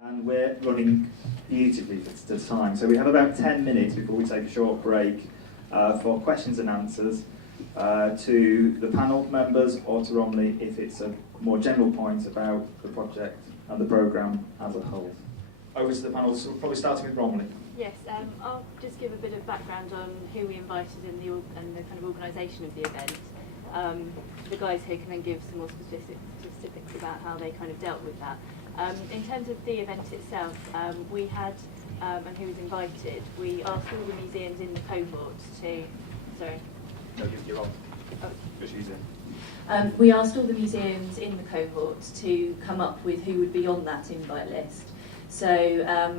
And we're running beautifully for the time. So we have about 10 minutes before we take a short break for questions and answers to the panel members or to Romilly if it's a more general point about the project and the programme as a whole. Over to the panel, so probably starting with Romilly. Yes, I'll just give a bit of background on who we invited and the kind of organisation of the event. The guys here can then give some more specifics about how they kind of dealt with that. In terms of the event itself, we had, and who was invited, we asked all the museums in the cohort to, sorry. No, you're on. Oh. Just use it. We asked all the museums in the cohort to come up with who would be on that invite list. So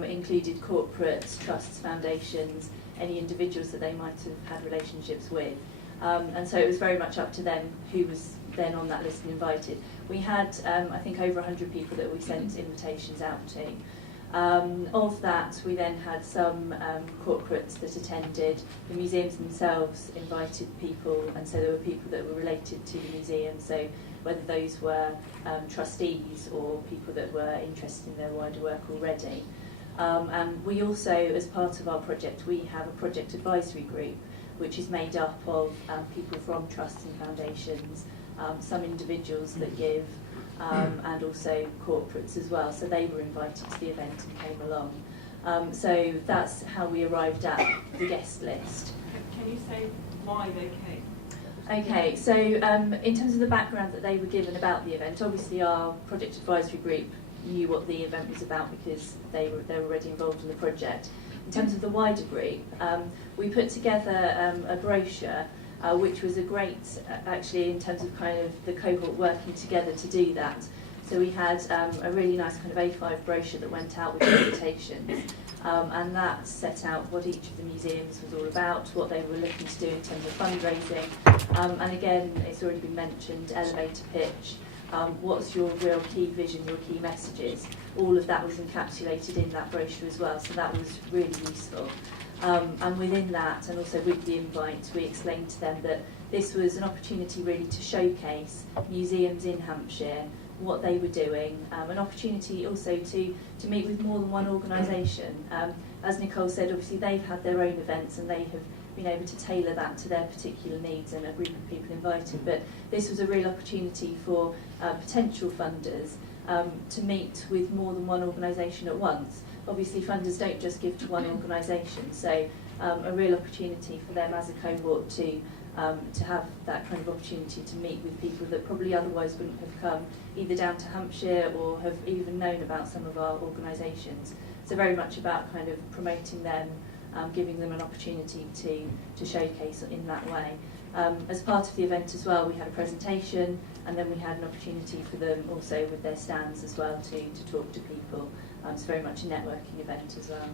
included corporates, trusts, foundations, any individuals that they might have had relationships with. And so it was very much up to them who was then on that list and invited. We had, I think, over 100 people that we sent invitations out to. Of that, we then had some corporates that attended. The museums themselves invited people, and so there were people that were related to the museum, so whether those were trustees or people that were interested in their wider work already. And we also, as part of our project, we have a project advisory group, which is made up of people from trusts and foundations, some individuals that give, and also corporates as well. So they were invited to the event and came along. So that's how we arrived at the guest list. Can you say why they came? Okay, so in terms of the background that they were given about the event, obviously our project advisory group knew what the event was about because they were already involved in the project. In terms of the wider group, we put together a brochure, which was a great, actually, in terms of kind of the cohort working together to do that. So we had a really nice kind of A5 brochure that went out with invitations, and that set out what each of the museums was all about, what they were looking to do in terms of fundraising, and again, it's already been mentioned, elevator pitch, what's your real key vision, your key messages. All of that was encapsulated in that brochure as well, so that was really useful. And within that, and also with the invite, we explained to them that this was an opportunity really to showcase museums in Hampshire, what they were doing, an opportunity also to meet with more than one organisation. As Nicole said, obviously they've had their own events and they have been able to tailor that to their particular needs and a group of people invited, but this was a real opportunity for potential funders to meet with more than one organisation at once. Obviously funders don't just give to one organisation, so a real opportunity for them as a cohort to have that kind of opportunity to meet with people that probably otherwise wouldn't have come either down to Hampshire or have even known about some of our organisations. So very much about kind of promoting them, giving them an opportunity to showcase in that way. As part of the event as well, we had a presentation, and then we had an opportunity for them also with their stands as well to talk to people. It's very much a networking event as well.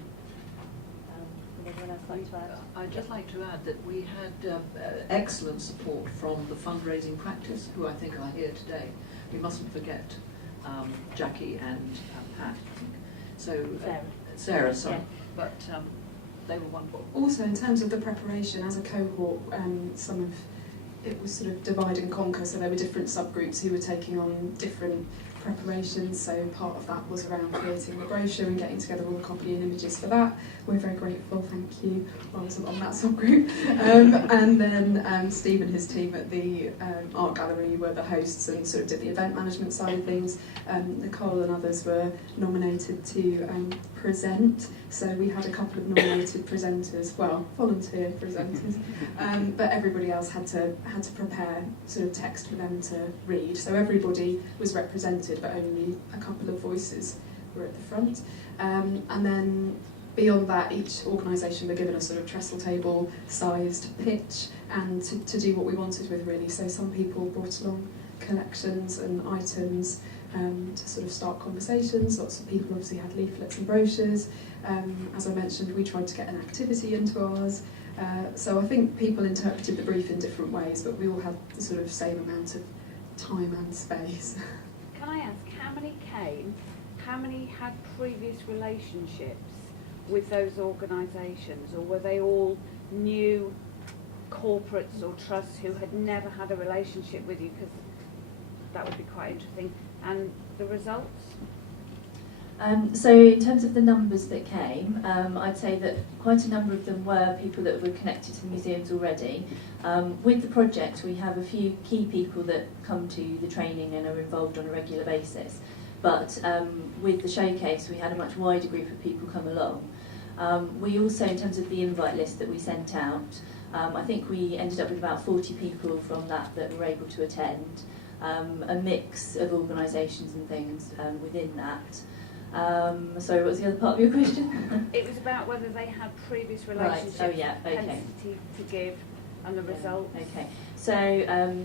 Anyone else like to add? I'd just like to add that we had excellent support from the fundraising practice, who I think are here today. We mustn't forget Jackie and Pat, I think. So Sarah, sorry. Yeah. But they were wonderful. Also, in terms of the preparation as a cohort, it was sort of divide and conquer, so there were different subgroups who were taking on different preparations, so part of that was around creating the brochure and getting together all the copy and images for that. We're very grateful, thank you. I wasn't on that subgroup. And then Steve and his team at the art gallery were the hosts and sort of did the event management side of things. Nicole and others were nominated to present, so we had a couple of nominated presenters, well, volunteer presenters, but everybody else had to prepare sort of text for them to read, so everybody was represented but only a couple of voices were at the front. And then beyond that, each organisation were given a sort of trestle table sized pitch and to do what we wanted with, really. So some people brought along collections and items to sort of start conversations. Lots of people obviously had leaflets and brochures. As I mentioned, we tried to get an activity into ours. So I think people interpreted the brief in different ways, but we all had the sort of same amount of time and space. Can I ask, how many came? How many had previous relationships with those organisations, or were they all new corporates or trusts who had never had a relationship with you? Because that would be quite interesting. And the results? So in terms of the numbers that came, I'd say that quite a number of them were people that were connected to the museums already. With the project, we have a few key people that come to the training and are involved on a regular basis. But with the showcase, we had a much wider group of people come along. We also, in terms of the invite list that we sent out, I think we ended up with about 40 people from that were able to attend. A mix of organisations and things within that. Sorry, what was the other part of your question? It was about whether they had previous Right. relationships, Oh, yeah. Okay. propensity to give, and the results. Okay. So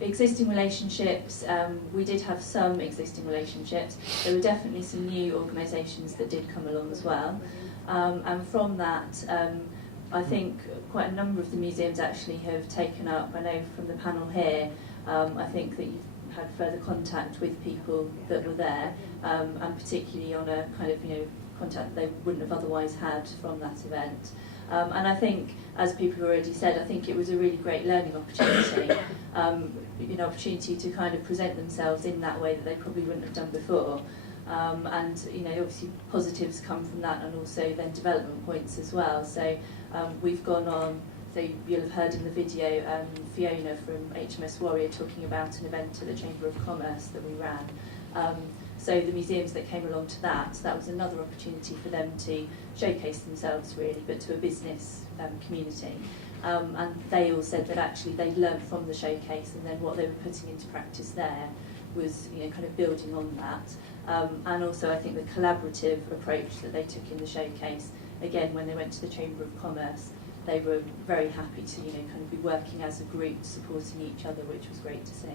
existing relationships, we did have some existing relationships. There were definitely some new organisations that did come along as well. And from that, I think quite a number of the museums actually have taken up, I know from the panel here, I think that you've had further contact with people that were there, and particularly on a kind of, contact they wouldn't have otherwise had from that event. And I think, as people have already said, I think it was a really great learning opportunity, opportunity to kind of present themselves in that way that they probably wouldn't have done before. And obviously positives come from that, and also then development points as well. So we've gone on. So you'll have heard in the video Fiona from HMS Warrior talking about an event at the Chamber of Commerce that we ran. So the museums that came along to that was another opportunity for them to showcase themselves really, but to a business community. And they all said that actually they'd learned from the showcase, and then what they were putting into practice there was kind of building on that. And also I think the collaborative approach that they took in the showcase, again when they went to the Chamber of Commerce, they were very happy to kind of be working as a group, supporting each other, which was great to see.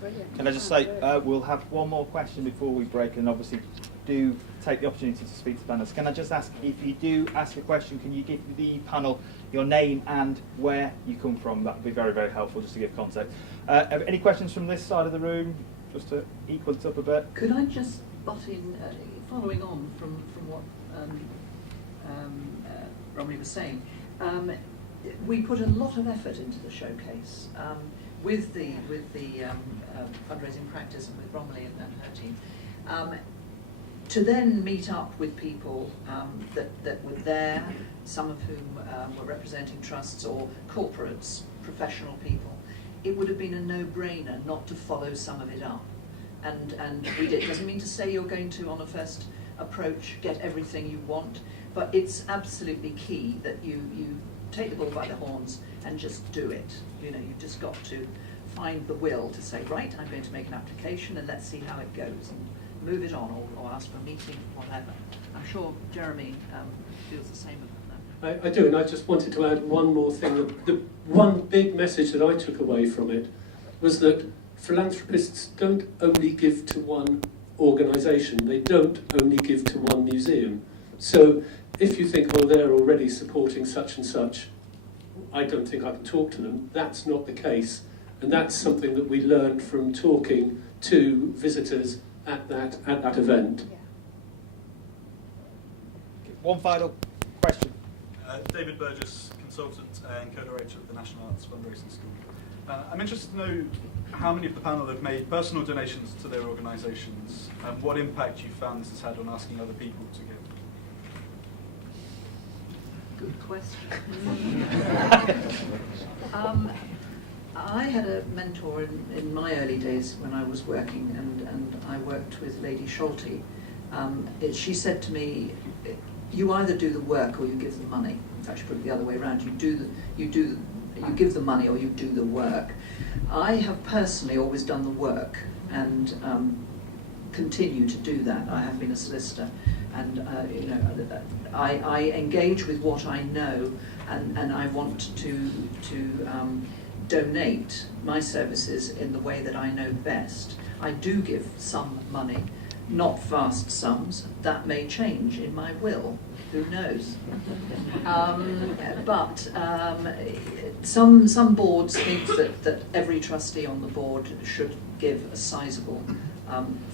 Brilliant. Can I just say, we'll have one more question before we break, and obviously do take the opportunity to speak to the panelists. Can I just ask, if you do ask a question, can you give the panel your name and where you come from? That would be very, very helpful, just to give context. Any questions from this side of the room, just to equal it up a bit? Could I just butt in, following on from what Romilly was saying? We put a lot of effort into the showcase with the fundraising practice and with Romilly and her team, to then meet up with people that were there, some of whom were representing trusts or corporates, professional people. It would have been a no-brainer not to follow some of it up, and we did. It doesn't mean to say you're going to, on a first approach, get everything you want, but it's absolutely key that you take the bull by the horns and just do it. You've just got to find the will to say, right, I'm going to make an application and let's see how it goes, and move it on, or ask for a meeting, whatever. I'm sure Jeremy feels the same about that. I do, and I just wanted to add one more thing. The one big message that I took away from it was that philanthropists don't only give to one organisation, they don't only give to one museum. So if you think, well, they're already supporting such and such, I don't think I can talk to them. That's not the case. And that's something that we learned from talking to visitors at that event. Yeah. One final question. David Burgess, consultant and co-director of the National Arts Fundraising School. I'm interested to know how many of the panel have made personal donations to their organisations, and what impact you found this has had on asking other people to give. Good question. I had a mentor in my early days when I was working, and I worked with Lady Schulte. She said to me, you either do the work or you give the money. In fact, she put it the other way around. You give the money or you do the work. I have personally always done the work, and continue to do that. I have been a solicitor, and I engage with what I know, and I want to donate my services in the way that I know best. I do give some money, not vast sums. That may change in my will, who knows? But some boards think that every trustee on the board should give a sizable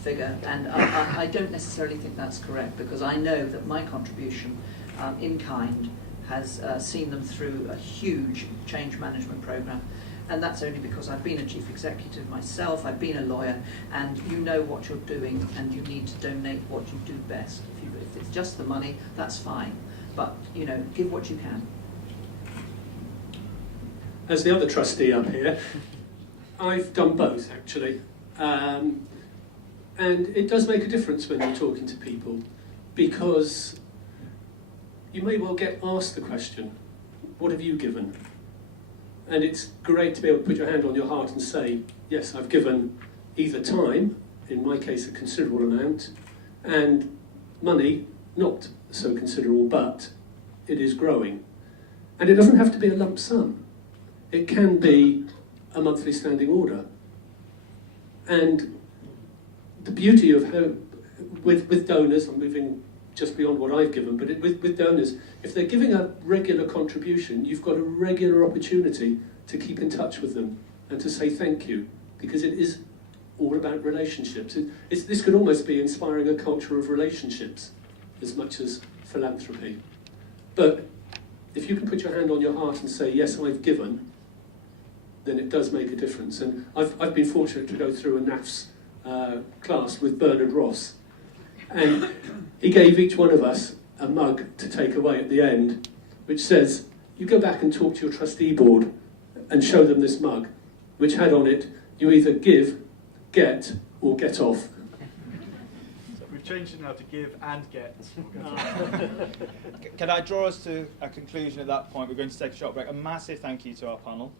figure, and I don't necessarily think that's correct, because I know that my contribution in kind has seen them through a huge change management program, And that's only because I've been a chief executive myself, I've been a lawyer, and you know what you're doing, and you need to donate what you do best. If it's just the money, that's fine. But, you know, give what you can. As the other trustee up here, I've done both, actually. And it does make a difference when you're talking to people, because you may well get asked the question, what have you given? And it's great to be able to put your hand on your heart and say, yes, I've given either time, in my case a considerable amount, and money, not so considerable, but it is growing. And it doesn't have to be a lump sum. It can be a monthly standing order. And the beauty of how, with donors, I'm moving just beyond what I've given, but with donors, if they're giving a regular contribution, you've got a regular opportunity to keep in touch with them and to say thank you, because it is all about relationships. This could almost be inspiring a culture of relationships as much as philanthropy. But if you can put your hand on your heart and say, yes, I've given, then it does make a difference. And I've been fortunate to go through a NAFS class with Bernard Ross, and he gave each one of us a mug to take away at the end, which says, you go back and talk to your trustee board and show them this mug, which had on it, you either give, get, or get off. So we've changed it now to give and get. Can I draw us to a conclusion at that point? We're going to take a short break. A massive thank you to our panel.